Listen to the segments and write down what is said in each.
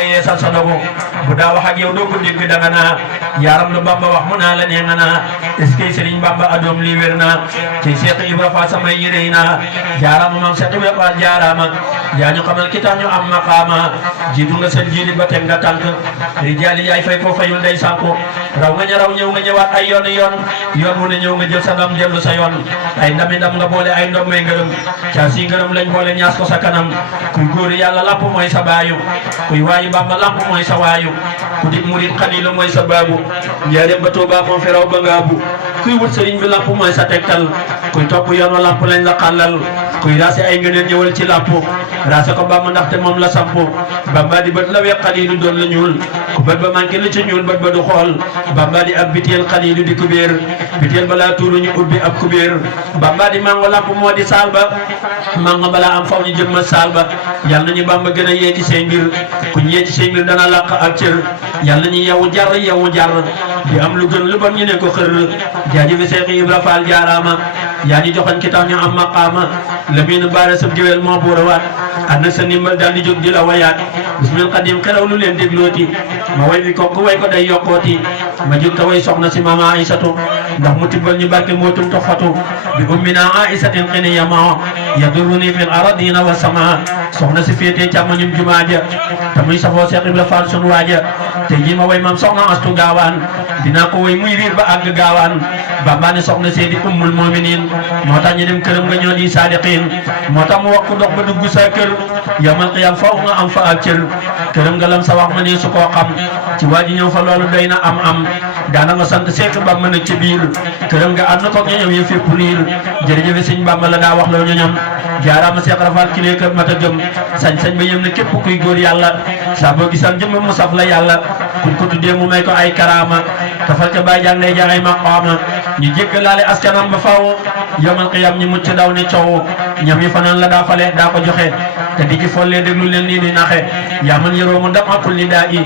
nga yeesal sa dogu bu daa wax ak yow doo ko dégg danga naa yaaram lu Bamba wax mu naa la nee nga naa est-ce que Serigne Bamba adoom lii wér na ci Cheikh Ibra Fall samay yérey na jaaraama maam Cheikh Ibra Fall jaaraama yaa ñu xamal ki tax ñu am maqaama jiitu nga seen jiili ba teg nga tànk rijaali yaay fay ko fayul day sànku raw nga ñaraw ñëw nga ñëwaat ay yoon yoon wu ne ñëw nga jël sa ndam dellu sa yoon ay ndami ndam nga boole ay ndom may ngërëm caa si ngërëm lañ boole ñaas ko sa kanam kuy góor yàlla lamp mooy sa baayu kuy waayu Bamba lamp mooy sa waayu ku di murit xalilu mooy sa baabu njaareem ba Tuuba moom fi raw ba ngaabu kuy wut sëriñ bi lamp mooy sa tegtal kuy topp yoon wa lamp lañ la xàllal kuy raase ay ngëneel ñëwal ci lamp raase ko Bamba ndaxte moom la samp Bamba di bët la weex xalilu doon la ñuul ku bët ba manqué li ci ñuul bët ba du xool Bamba di ab biteel xalilu di kubéer biteel balaa tuuru ñu ubbi ab kubéer Bamba di mango lamp moo di saal ba mango balaa am faw ñu jëmmal saal ba yàlla nañu Bamba gën a yee ci say mbir ku ñu yee ci say mbir dana làq ak cër yàlla nañu yewu jar di am lu gën lu bon ñu ne ko xër jaajëfe Seex Ibra Fall jaaraama yaa ñu joxoon ki tax ñu am maqaama la miinu baare sab géwél moo buurawaat ànd sa ndimbal daal di jóg di la wayaat bismil xadim xelaw lu leen déglooti ma way mi kooku way ko day yokkooti ma jóg te way soxna si mama Aysatu ndax mu tibbal ñu barke mootum toxatu bi ummina Aysatin xini yama yaduruni fil aradina wa sama soxna si féetee càmmoñum jumaa ja te muy safoo Seex Ibra Fall sun waaja te ji ma way mam soxna astu gaawaan dinaa ko way muy riir ba àgg gaawaan Bamba ne soxna see di ummul mu'minin moo tax ñu dem këram nga ñoo di saadiqin moo tax mu wax ko dox ba dugg sa kër yawmal qiyaam faw nga am fa ak cër këram nga lam sa wax ma ne su koo xam ci waa ji ñëw fa loolu doy na am daana nga sant Seex Bamba nag ci biir këram nga ànd ko ñoom yi fépp riir jërëjëf sëñ Bamba la daa wax loo ñoñam jaaraama Seex Ibra Fall ki lee kër mata gëm sañ-sañ ba yëm na képp kuy góor yàlla saa boo gisaan jëmm mu saf la yàlla kuñ ko tuddee mu may ko ay karaama tafal ca bàyyi jàng day jaay maqaama ñu jéggalaale askanam ba faw yawmal qiyaam ñi mucc daw ne coow ñam yi fanaan la daa fale daa ko joxe te di ci folle déglu leen nii di naxe yaa man yoroo mu dama kulli daa i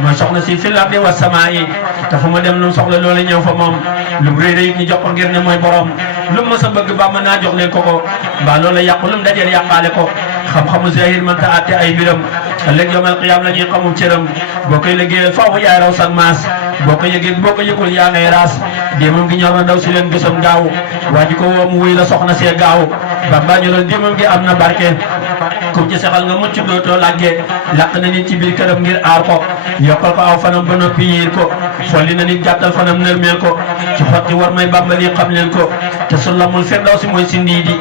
mooy soxna si fil ardi wa samaa i te fu ma dem lu mu soxla loolu ñëw fa moom lu mu réy ñu jox ko ngir ne mooy borom lu mu mës a bëgg ba mën naa jox leen ko mbaa loola yàqu lu mu dajeel yàqaale ko xam-xamu zahir mënta àtte ay mbiram ëllëg yawmal qiyaam la ñuy xamum cëram boo koy liggéeyal faaw yaay raw sag maas boo ko yëgee boo ko yëgul yaa ngay raas déemam gi ñor na ndaw si leen gësam gaaw waa ji ko woo mu wuy la soxna see gaaw Bamba ñoral déemam gi am na barke kum ci sexal nga mucc dootoo làggee làq na nit ci biir këram ngir aar ko yokkal ko aw fanam ba noppi yiir ko folli na nit gàttal fanam nërmeel ko ci xotti war may Bamba lii xam leen ko te sulamul firdawsi mooy si ndii di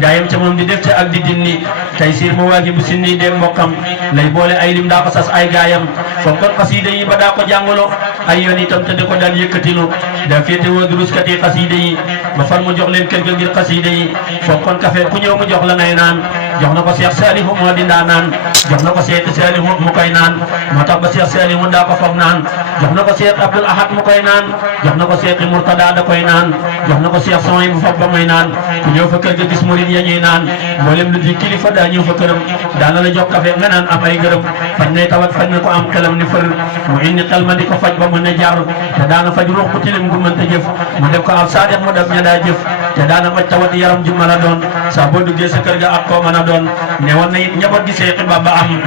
gaayam ca moom di def ca ak di dinni tey siir mu waagi bu si nii deeg mbokkam lay boole ay lim daa ko sas ay gaayam fonkoon xasiida yi ba daa ko jàngalo ay yoon itam te di ko daan yëkkatinu daa féete woo duruskat yi xasiida yi ba fan mu jox leen kër ga ngir xasiida yi fonkoon café ku ñëw mu jox la ngay naan jox na ko Seex Saalihu moo di ndaa naan jox na ko Seex Saalihu mu koy naan moo tax ba Seex Saalihu daa ko foog naan jox na ko Seex Abdul Ahad mu koy naan jox na ko Seex Murtada da koy naan jox na ko Seex Soy bu foog ba muy naan ku ñëw fa kër ga gis murid ya ñuy naan mboolem lu di kilifa daa ñëw fa këram daana la jox café nga naan am ay gërëm faj nay tawat faj na ko am xelam ni fër mu indi xel ma di ko faj ba mu ne jar te daana faj ruux ku tilim gu mënta jëf mu def ko ab saadex mu def ña daa jëf te daana faj tawat yaram ju mën a doon saa boo duggee sa kër ga ak koo mën a doon ne woon na it njaboot gi Seex Bamba am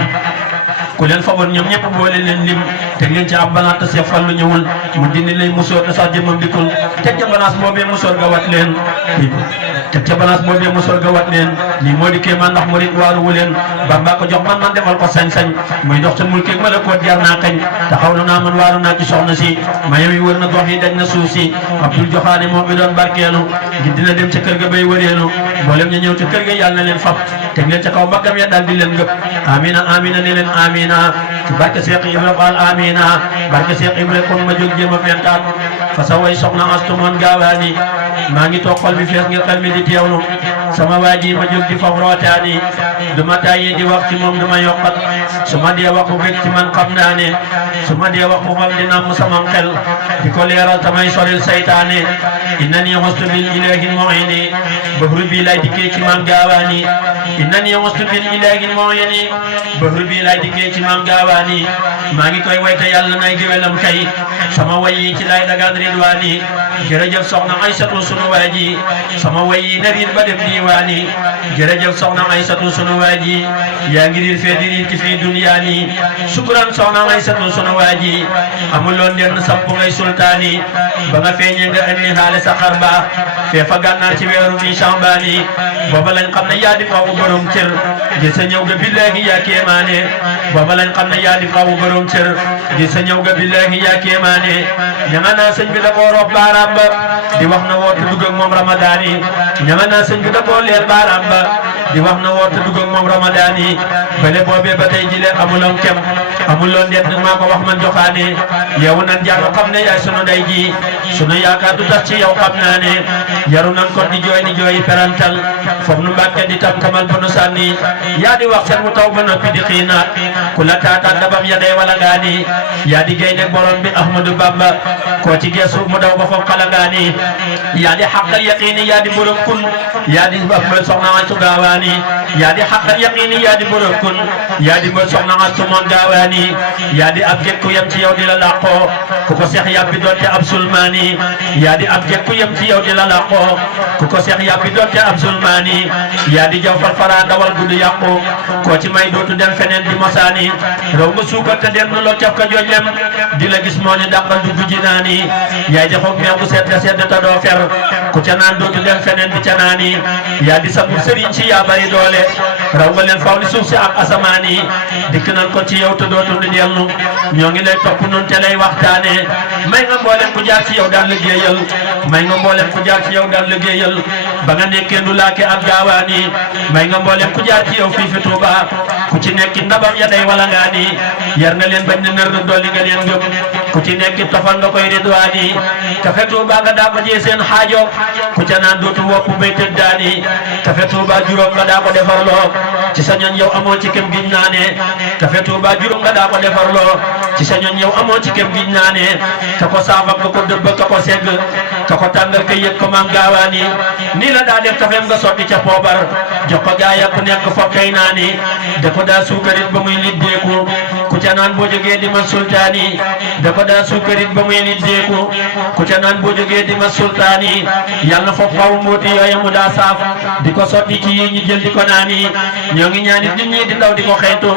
ku leen fawoon ñoom ñëpp boole leen lim teg leen ci ab banaat te Seex Fallu ñëwul mu dindi lay musóor te sax jëmmam dikkul teg ca banaas boobee musóor ga wat leen teg ca banaas boobee musóor ga wat leen lii moo di kéemaan ndax murit waaru wu leen Bamba ko jox man defal ko sañ-sañ muy dox ca mulkeeg ma la koot jar naa kañ taxaw lu naa man waaru naa ci soxna si mayam yi wër na gox yi daj na suuf si Abdul Joxaane moom mi doon barkeelu ngir dina dem ca kër ga bay wëreelu mboolem ñu ñëw ca kër ga yàlla na leen fab teg leen ca kaw mbaggam ya daal di leen ngëp amina amina ne leen amina ci barke Seex Ibra Fall amina barke Seex Ibra kon ma jóg jéem a fentaat fa sa way soxna astu moon gaawaani maa ngi toog xol bi fees ngir xel mi di teewlu sama waa ji ma jóg di fab rootaani du ma tàyyi di wax ci moom du ma yokkat su ma dee wax bu bëgg ci man xam naa ne su ma dee wax bu fam di namm sama xel di ko leeral tamay soril saytaane innani xustu bil ilahi mu'ini bahru bi lay dikkee ci man gaawaani innani xustu bil ilahi mu'ini bahru bi lay dikkee ci man gaawaani maa ngi koy wayta yàlla nay géwélam kay sama way yi ci lay dagaan ridwaani jërëjëf soxna Aysatu sunu waaji sama way yi na riir ba dem diwaani jërëjëf soxna Aysatu sunu waaji yaa ngi riir fee di riir ci fii dunyaani sukran soxna ngay satu sunu waaji amuloon den samp ngay sultaani ba nga feeñe nga indi xaale sa xar baax fee fa gànnaar ci weeru mi Sha'baani booba lañ xam ne yaa di xawu borom cër gi sa ñëw ga billaahi yaa kéemaane booba lañ xam ne yaa di xawu borom cër gi sa ñëw ga billaahi yaa kéemaane ñanga naa sëñ bi da koo roof baaraam ba di wax na woote dugg ak moom Ramadan yi ñanga naa sëñ bi da koo leer baaraam ba di wax na woote dugg ak moom Ramadan yi bale boobee ba tey jile amuloon kem amuloon ndet maa ko wax man joxaane yow nan jaar xam ne yaay sunu ndey ji sunu yaakaar du tax ci yow xam naa ne yaru nan ko di jooyi perantal foog nu mbàkke di tam kamal ba nu sànni yaa di wax seen mu taw ba noppi di xiinaat ku la taataan dabam ya day wala ngaani yaa di gaynde borom bi Ahmadu Bamba koo ci geesu mu daw ba foog xala ngaani yaa di xaqal yaqiini yaa di borom kun yaa di mbër soxna Astu Gaawaani yaa di xaqal yaqiini yaa di borom kun yaa di mbër soxna Astu moon Gaawaani yaa di ab gekku yem ci yow di la làqoo ku ko seex yàbbi doonte ab sulmaani yaa di ab gekku yem ci yow di la làqoo ku ko seex yàbbi doonte ab sulmaani yaa di jaw farfara dawal gudd yàqu koo ci may dootu dem feneen di mosaani raw nga suukar te dem na loo caf ka jooj lem di la gis moo ni dàqal dugg ji naani yaay jaxoog meew bu sedd sedd te doo fer ku ca naan dootu dem feneen di ca naani yaa di sabur sëriñ ci yaa bari doole raw nga leen faw ni suuf si ak asamaan yi dikk nan ko ci yow te dootu di dellu ñoo ngi lay topp nun te lay waxtaane may nga mboolem ku jaar ci yow daan liggéeyal may nga mboolem ku jaar ci yow daan liggéeyal ba nga nekkee du laake ak gaawaani may nga mboolem ku jaar ci yow fii fi Tuuba ku ci nekki ndabam ya day wala ngaani yar nga leen bañ ne nër na dolli nga leen gëm ku ci nekki tofal nga koy ridwaani kafe Tuuba nga daa ko jee seen xaajo ku ca naan dootu wopp bay tëddaani kafe Tuuba juróom nga daa ko defarloo ci sa ñoñ yow amoo ci kem giñ naane kafe Tuuba juróom nga daa ko defarloo ci sa ñoñ yow amoo ci kem giñ naane ka ko saafak ka ko dëbb ka ko segg ka ko tàngal ka yëg ko maam Gaawaani nii la daa def kafem nga sotti ca poobar jox ko gaaya ku nekk fokkay naani da ko daa suukarit ba muy liddeeku ku ca naan boo jógee di ma sultaani da ko daa suukarit ba muy liddeeku ku ca naan boo jógee di ma sultaani yàlla foofu xaw mbooti yooya mu daa saaf di ko sotti ci yi ñu jël di ko naani ñoo ngi ñaanit nit ñi di ndaw di ko xeetu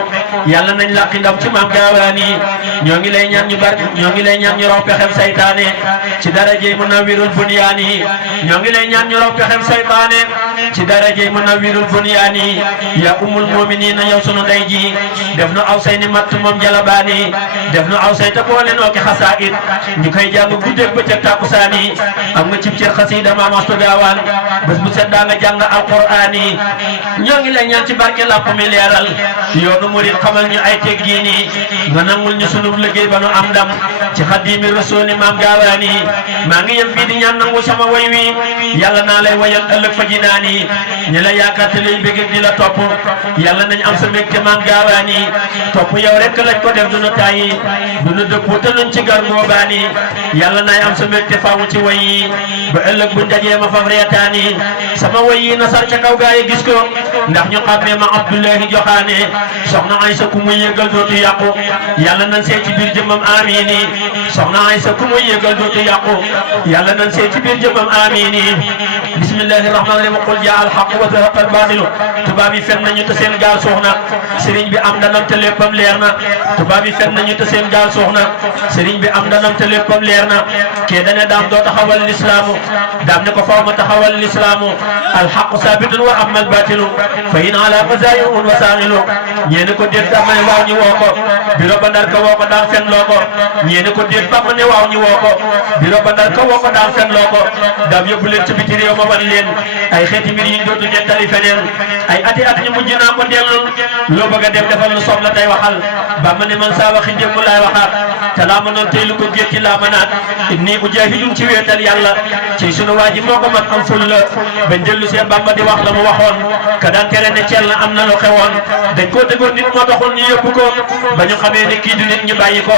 yàlla nañ làqi ndam ci maam Gaawaani ñoo ngi lay ñaan ñu bar ñoo ngi lay ñaan ñu raw pexem saytaane ci darajey Munawwirul Bunyaani ñoo ngi lay ñaan ñu raw pexem saytaane ci darajey Munawwirul Bunyaani ya ummul mu'miniina yow sunu ndey ji def nu aw say ni matt moom jalabaani def nu aw say te boole noo ki xasaayid ñu koy jàng guddeeg bëccëg takkusaani am nga cib cër xasiida Maam Astu Gaawaan bés bu set daa nga jàng alquraani ñoo ngi lay ñaan ci barke làpp mi leeral yoonu murid xamal ñu ay teggiini nga nangul ñu sunu liggéey ba nu am ndam ci xaddiimi rasuuli Maam Gaawaani maa ngi yem fii di ñaan nangu sama way wi yàlla naa lay wayal ëllëg fa jinaani ñi la yaakaar te lay bëgg di la topp yàlla nañ am sa mbégte Maam Gaawaani topp yow rek lañ ko def du nu tàyyi du nu dëpp te luñ ci gar ngoobaani yàlla naay am sa mbégte faawu ci way yi ba ëllëg buñ dajee ma faf reetaani sama way yi na sar ca kaw gaa yi gis ko ndax ñu xàmmee ma Abdullahi Joxaane soxna Aysa ku muy yëgal dootu yàqu yàlla nañ see ci biir jëmmam amiini soxna Aysa ku muy yëgal dootu yàqu yàlla nañ see ci biir jëmmam amiini bismillahi rahmaani rahim qul jaa al haqq wa zahaqa al baatilu tubaab yi fen nañu te seen gaal suux na sëriñ bi am danam te léppam leer na tubaab yi fen nañu te seen gaal suux na sëriñ bi am danam te léppam leer na kee dane daam doo taxawal lislaamu daam ne ko faw ma taxawal lislaamu al haqq saabitun wa amma al baatilu fa in ala fazaayun wa saaxilu ñeene ko déet daam ne waaw ñu woo ko biro ba ndar ka woo ko daam fen loo ko ñeene ko déet bam ne waaw ñu woo ko biro ba ndar ka woo ko daam fen loo ko daam yóbbu leen ci biti réew ma wan leen ay xeeti mbir yi dootu nettali feneen ay ati at ñu mujj naa ko dellul loo bëgg a def defal lu soob la tey waxal ba ma ne man saa waxi démb laay waxaat te laa mënoon tey lu ko gétti laa mënaat inni ujaahidun ci wéetal yàlla ci sunu waa ji moo ko mat am ful la bañ dellu see Bamba di wax la mu waxoon ka daan tere ne ceel na am na lu xewoon dañ koo dëggoon nit moo taxoon ñu yóbbu ko ba ñu xamee ne kii du nit ñu bàyyi ko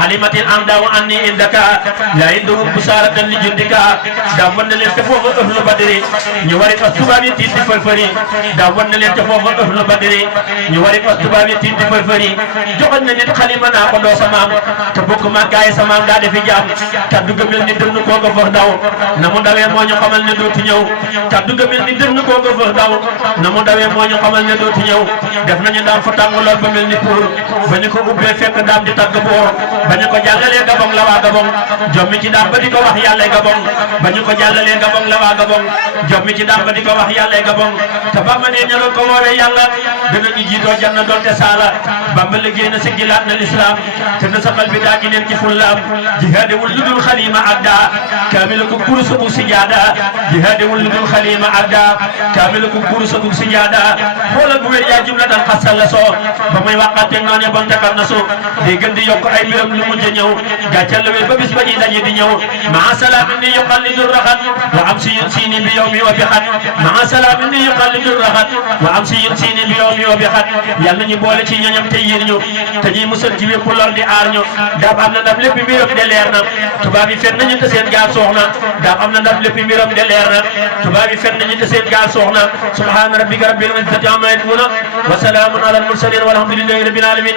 halimatin am daaw anni indaka laa indahum busaaratan li jundika daa mën na leen te foofu ëf lu ba badri ñu wari ko tubaab yi tiit di fërfëri daa wan na leen ca foofa ahlu badri ñu wari ko tubaab yi tiit di fërfëri joxoon na nit xalima naa ko doo sa maam te bokk ma gaay sa maam daa defi jaam kaddu ga mel ni dënn koo ko fa daw na mu dawee moo ñu xamal ne dootu ñëw kaddu ga mel ni dënn koo ko fa daw na mu dawee moo ñu xamal ne dootu ñëw def nañu daam fa tàng lool ba mel ni pour ba ñu ko ubbee fekk daam di tagg boor ba ñu ko jàllalee gabong la waa gabong jommi ci daam ba di ko wax yàlla gabong ba ñu ko jàllalee gabong la waa gabong jommi ci daam ba di ko wax yàlla gabong te Bamba ne ña ko woowee yàlla danañu jiitoo janna doonte saala Bamba liggéey na siggilaat na l'islam te na saxal bi daa ji neen ci fullaam jihaadewul lu dul xalima adda kaamilu ko kurusa bu sijaada jihaadewul lu dul xalima adda kaamilu ko kurusa bu sijaada xoolal bu wér yaa jumla dal xasal la soo ba muy waxante noonu bon takal na su day gën di yokk ay mbiram lu mujj ñëw gàccal la wér ba bis ba ñuy daje di ñëw maa salaamin ni yuqallidu raxat wa am si yun siini bi yow mi wa bi xat maa salaamin ni yuqallidu raxat wa am si yun siini bi yow mi wa bi xat yàlla nañu boole ci ñoñam te yiir ñu te ñuy musal ci wépp lor di aar ñu daam am na ndam lépp mbiram de leer na tubaab yi fen nañu te seen gaal soxna daam am na ndam lépp mbiram de leer na tubaab yi fen nañu te seen gaal soxna subhaana rabbika rabbil izzati amma yasifun wa salaamun ala al mursalin walhamdulillahi rabbil alamin